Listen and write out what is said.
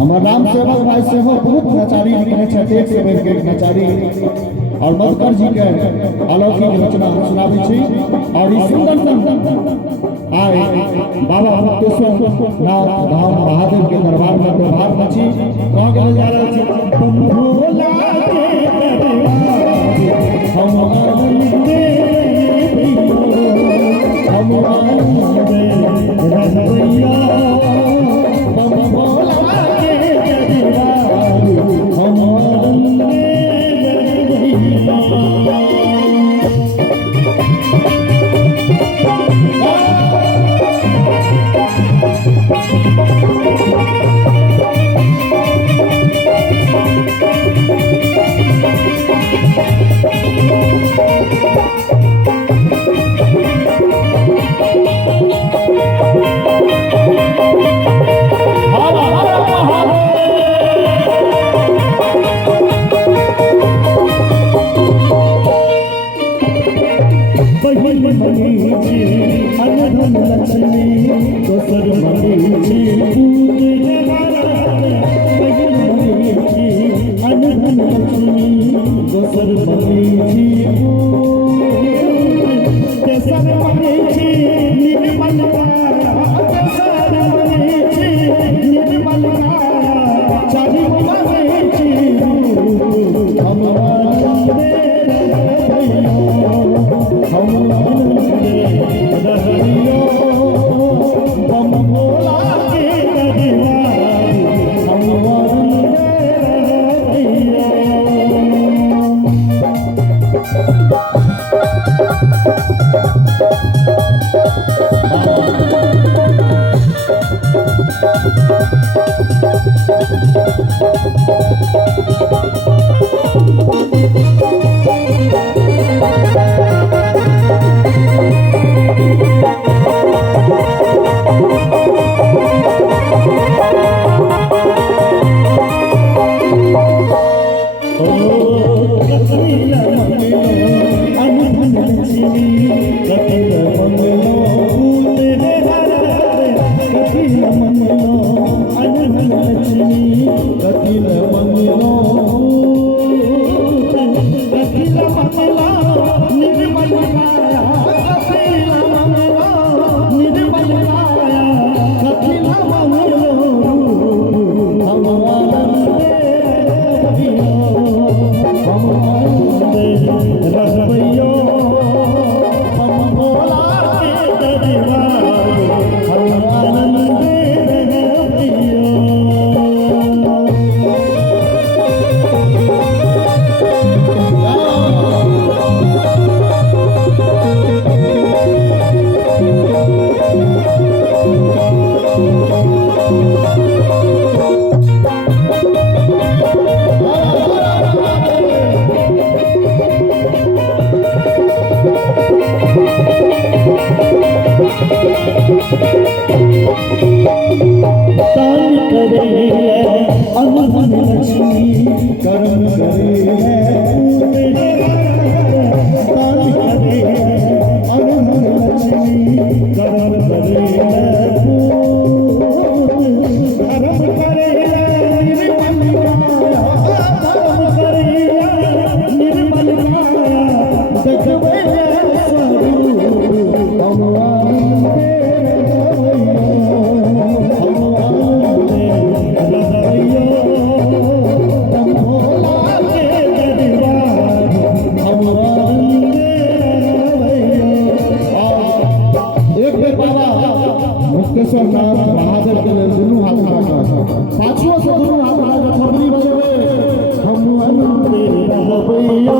हमार राम सेवक भाई सेवक बहुत नचारी लिखने छथि, एक से बढ़ के एक नचारी और मधुकर जी के अलौकिक रचना सुनाबै छी। और ई सुंदर सन आए बाबा मुक्तेश्वर नाथ धाम महादेव के दरबार में व्यवहार में छी। कह गेल जा रहल छी तुम भोला हम आनंदे हम आनंदे रहिया हम भोला के दरबार हम आनंदे रहिया। अनधन लक्ष्मी दोसर मरीची अनधन लक्ष्मी दोसर मरीची तेसर मरीची निर्मल काया तेसर मरीची निर्मल काया चारि मरीची हम आनंदे रहिया हम आनंदे रहिया हम भोला के दरबार हम आनंदे रहिया। अनधन लक्ष्मी कर्म करे दान करे अनधन लक्ष्मी कर्म करे धर्म करे निर्मल काया धर्म करे निर्मल काया देखबे स्वरूप हम आनंदे मुक्तेश्वर नाथ महादेव के लिए दुनू हाथ लगा पाछुओं से दुनू हाथ लगा थोड़ी बजे हम आनंदे रहबैया।